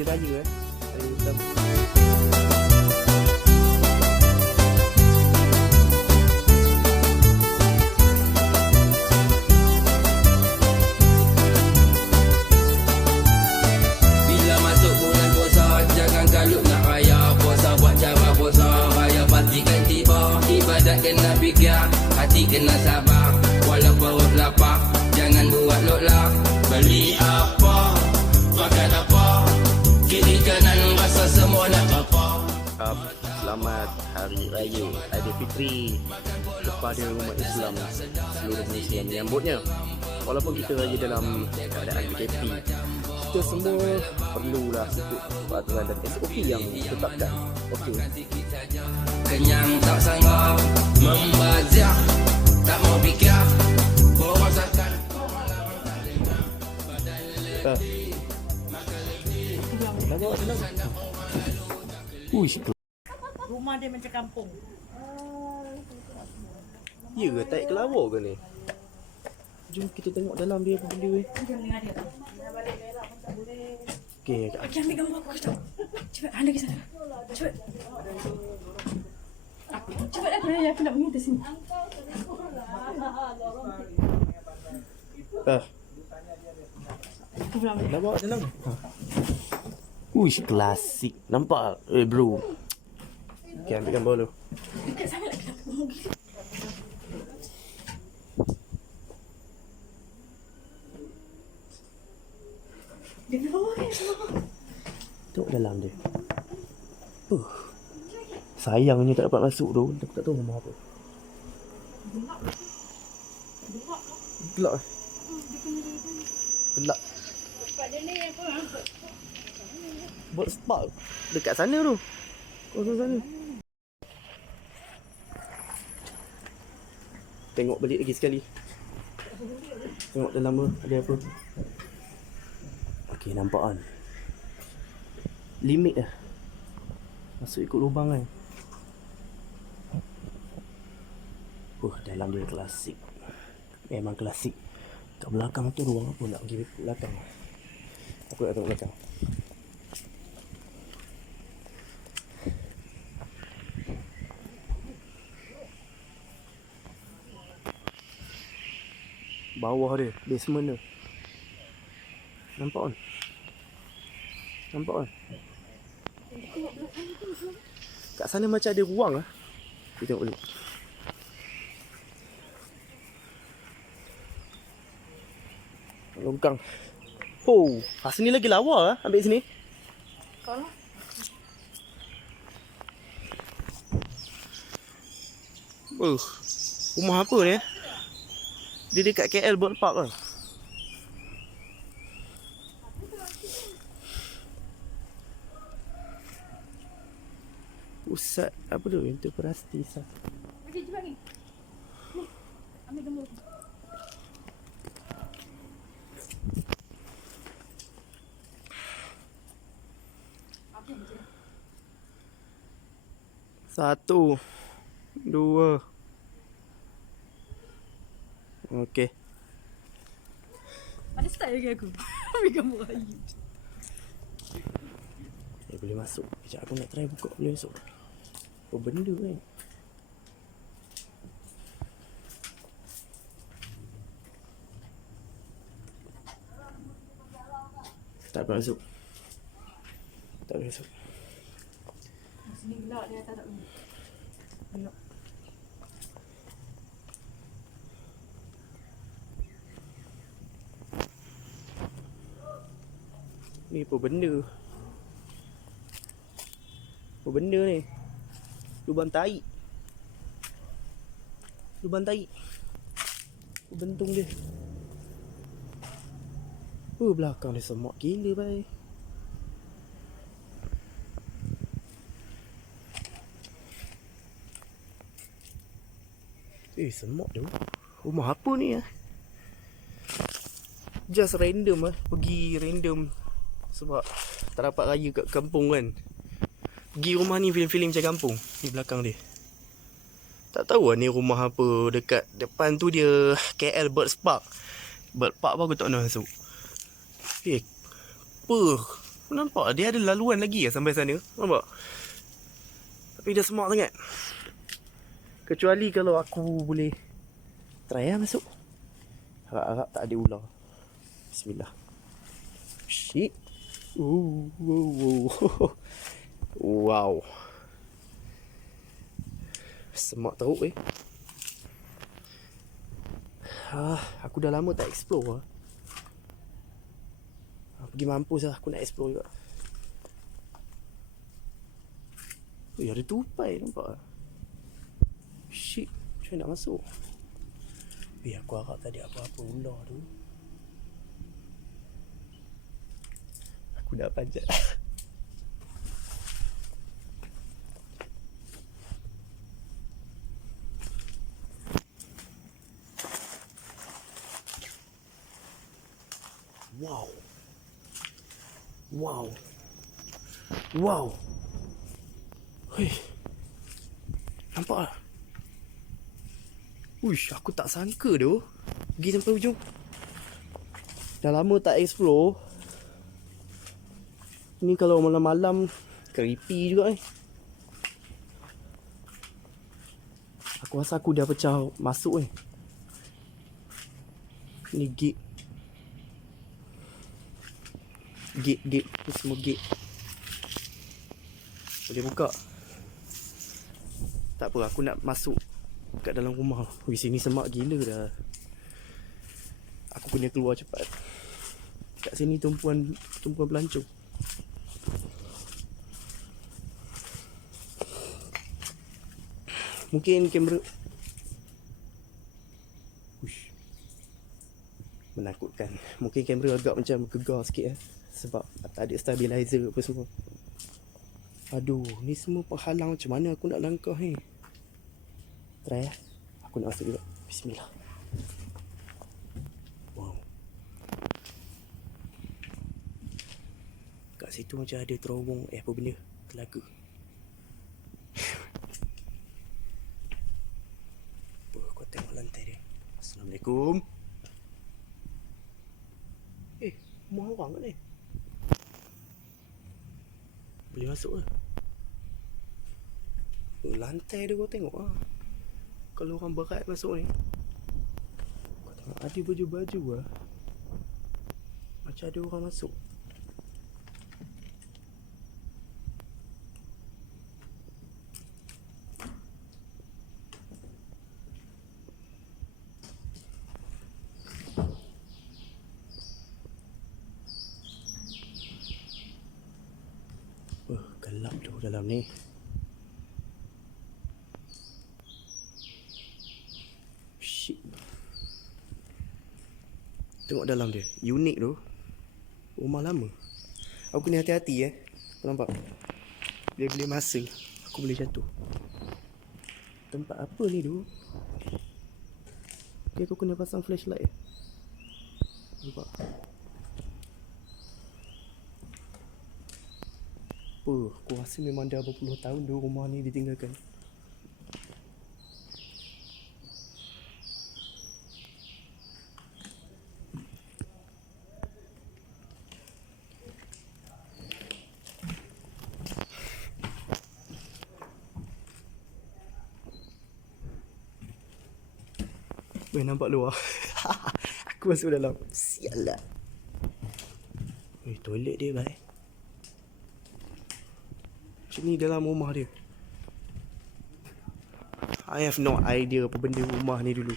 Hari Raya Hari utama. Bila masuk bulan puasa, jangan kalut nak raya. Puasa buat cara puasa, raya pastikan tiba. Ibadat kena fikir, hati kena sabar. Walau perut lapar, jangan buat lolak. Beli apa, makan apa, kiri kanan rasa semua nak apa. Selamat Hari Raya Aidilfitri kepada umat Islam, seluruh Muslim menyambutnya. Walaupun kita raya dalam keadaan PKP, kita semua perlulah ikut peraturan dan SOP yang ditetapkan. Okey. Kenyang tak sanggup membazir, tak mau fikir, berasakan. Rumah dia macam kampung. Ya ke taik kelawar ke ni? Jom kita tengok dalam dia apa benda ni. Okey, Okey, ambil gambar aku kejap. Cepat, anda ke sana. Cepat. Cepat aku nak minta sini. Aku pulang. Nak bawa dalam. Uish, klasik. Nampak? Bro. Okey, ambil gambar dulu. Dekat sangat lagi aku ngomong gila. Dia pergi bawah ni sama. Tengok dalam dia. Sayangnya tak dapat masuk tu. Aku tak tahu rumah apa. Gelap. Gelap. Tempat dia ni apa? Buat spark dekat sana tu. Kawasan sana. Tengok balik lagi sekali. Tengok dalam tu ada apa. Okey, nampak kan. Limit dah. Masuk ikut lubang kan. Dalam dia klasik. Memang klasik. Kat belakang tu ruang apa nak pergi belakang. Aku nak tengok belakang. Bawah dia, basement dia. Nampak kan? Nampak kan? Kat sana macam ada ruang ah. Kita tengok dulu. Longkang. Oh, sini lagi lawa ah. Ambil sini. Kau lah. Rumah apa ni? Dia dekat KL Bird Park lah. Pusat apa tu? Interpretasi. Okey, cepat ni. Ni. Ambil gambar. Apa ni? 1 2. Okey. Ada style lagi aku. Ambil gambar lagi. Boleh masuk. Sekejap aku nak try buka. Boleh masuk. Apa benda kan? Tak boleh masuk. Tak boleh masuk. Sini gelap dia tak boleh. Gelap. Ni apa benda? Apa benda ni? Lubang tai. Lubang tai. Apa bentung dia? Belakang dia semak gila bai. Semak tu. Rumah apa ni ah? Just random ah. Pergi random. Sebab tak dapat raya kat kampung kan. Pergi rumah ni feeling-feeling macam kampung. Ni belakang dia. Tak tahu lah ni rumah apa. Dekat depan tu dia KL Bird Park. Bird Park pun aku tak nak masuk. Apa? Nampak dia ada laluan lagi ya sampai sana. Nampak? Tapi dia semak sangat. Kecuali kalau aku boleh try lah masuk. Harap-harap tak ada ular. Bismillah. Shit. Wow. Semak teruk aku dah lama tak explore lah. Pergi mampus lah aku nak explore juga. Ada tupai nampak. Shit. Macam mana nak masuk? Aku harap tak ada apa-apa ular tu. Aku nak panjat. Wow. Hei. Nampak tak? Uish, aku tak sangka tu pergi sampai ujung. Dah lama tak explore. Ni kalau malam-malam creepy juga Aku rasa aku dah pecah masuk Ni gate. Gate. Ni semua gate. Boleh buka. Tak apa, aku nak masuk kat dalam rumah. Sini semak gila dah. Aku kena keluar cepat. Kat sini tumpuan pelancong. Mungkin kamera menakutkan. Mungkin kamera agak macam gegar sikit sebab tak ada stabilizer apa semua. Aduh, ni semua penghalang. Macam mana aku nak langkah ni? Try aku nak masuk juga. Bismillah. Wow. Kat situ macam ada terowong apa benda, telaga. Kau tengok lantai dia. Assalamualaikum. Rumah orang kat ni. Boleh masuk ke? Lantai dia kau tengok lah. Kalau orang berat masuk ni. Kau tengok ada baju-baju lah. Macam ada orang masuk. Gelap tu dalam ni. Shit. Tengok dalam dia. Unik tu. Rumah lama. Aku kena hati-hati Kau nampak? Bila masa aku boleh jatuh. Tempat apa ni tu? Okay, aku kena pasang flashlight. Nampak? Aku rasa memang dah berpuluh tahun tu rumah ni ditinggalkan. Nampak luar. Aku masuk dalam. Sial lah. Toilet dia baik. Macam ni dalam rumah dia. I have no idea apa benda rumah ni dulu.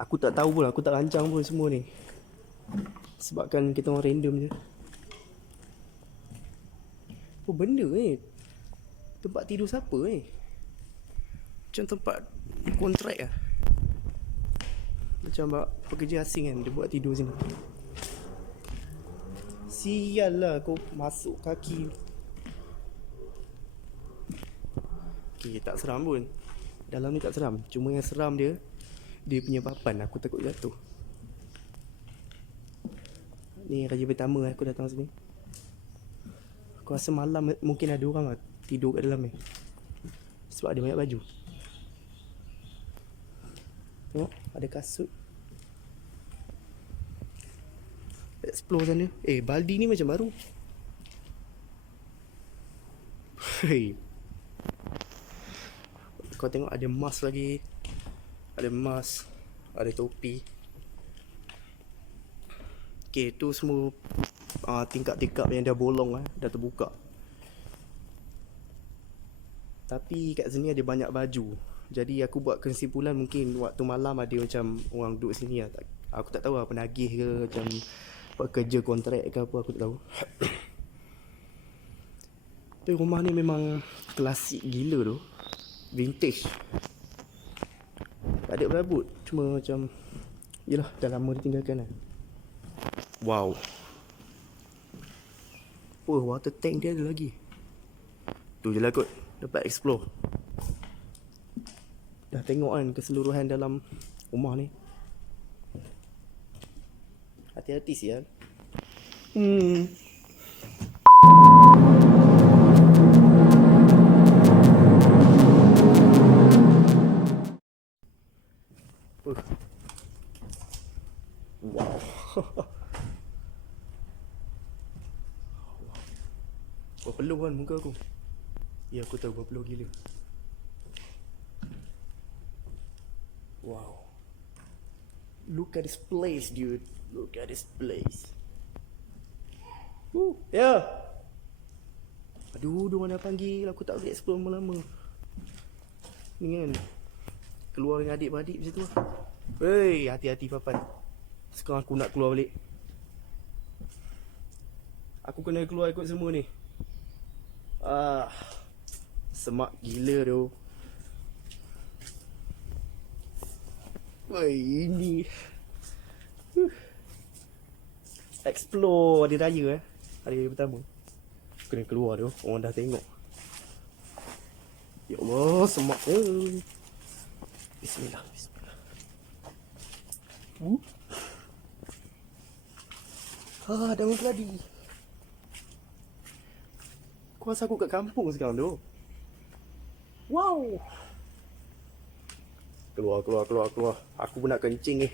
Aku tak tahu pun, aku tak rancang pun semua ni. Sebabkan kita orang random je. Apa benda Tempat tidur siapa Macam tempat kontrak lah. Macam pekerja asing kan, dia buat tidur sini. Sial lah kau masuk kaki. Okay, tak seram pun. Dalam ni tak seram. Cuma yang seram dia punya papan. Aku takut jatuh. Ni kali pertama aku datang sini. Aku rasa malam mungkin ada orang tidur kat dalam ni. Sebab ada banyak baju. Tengok, ada kasut. Explore sana. Baldi ni macam baru. Hei. Kau tengok ada mask lagi. Ada mask, ada topi. Okay, tu semua tingkap-tingkap yang dah bolong dah terbuka. Tapi kat sini ada banyak baju. Jadi aku buat kesimpulan mungkin waktu malam ada macam orang duduk sini lah. Aku tak tahu lah penagih ke macam buat kerja kontrak ke apa, aku tak tahu. Tapi rumah ni memang klasik gila tu. Vintage. Tak ada berabut. Cuma macam yelah, dah lama ditinggalkan lah. Wow. Oh, water tank dia ada lagi. Tu je lah kot. Dapat explore. Dah tengok kan keseluruhan dalam rumah ni. Hati-hati sial. Wow. Berpeluh kan muka aku. Ya, aku tahu berpeluh gila. Wow. Look at this place, dude. Look at this place. Ya. Aduh, diorang dah panggil. Aku tak boleh explore lama-lama. Ni kan, keluar dengan adik-beradik macam tu lah. Hei, hati-hati Papan. Sekarang aku nak keluar balik. Aku kena keluar ikut semua ni. Semak gila tu. Woi, ini explore hari raya hari pertama. Kena keluar tu, orang dah tengok. Ya Allah, semak. Bismillah, bismillah. Daun keladi. Kuasa aku kat kampung sekarang tu. Wow. Keluar. Aku pun nak kencing ni.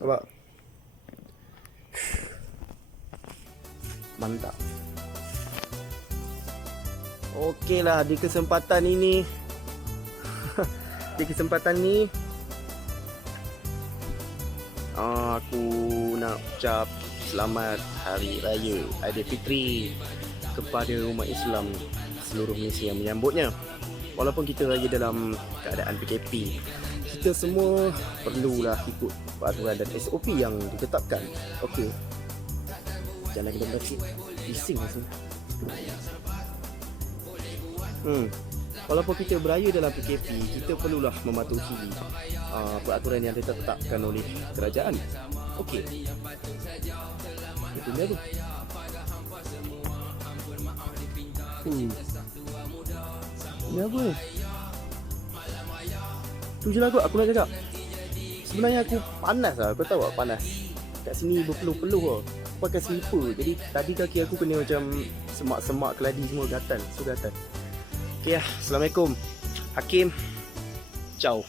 Nampak? Mantap. Okey lah, di kesempatan ini aku nak ucap selamat Hari Raya Aidilfitri kepada umat Islam seluruh Malaysia yang menyambutnya. Walaupun kita raya dalam keadaan PKP, kita semua perlulah ikut peraturan dan SOP yang ditetapkan. Okey. Jangan lagi bersih. Bising lah sini. Walaupun kita beraya dalam PKP, kita perlulah mematuhi peraturan yang ditetapkan oleh kerajaan. Okey. Itu dia tu. Ni apa? Tu je lah kot aku nak cakap. Sebenarnya aku panas lah. Kau tahu tak panas? Kat sini berpeluh-peluh lah. Aku pakai slipper. Jadi tadi kaki aku kena macam semak-semak keladi semua gatal. So gatal. Okay lah. Assalamualaikum. Hakim. Ciao.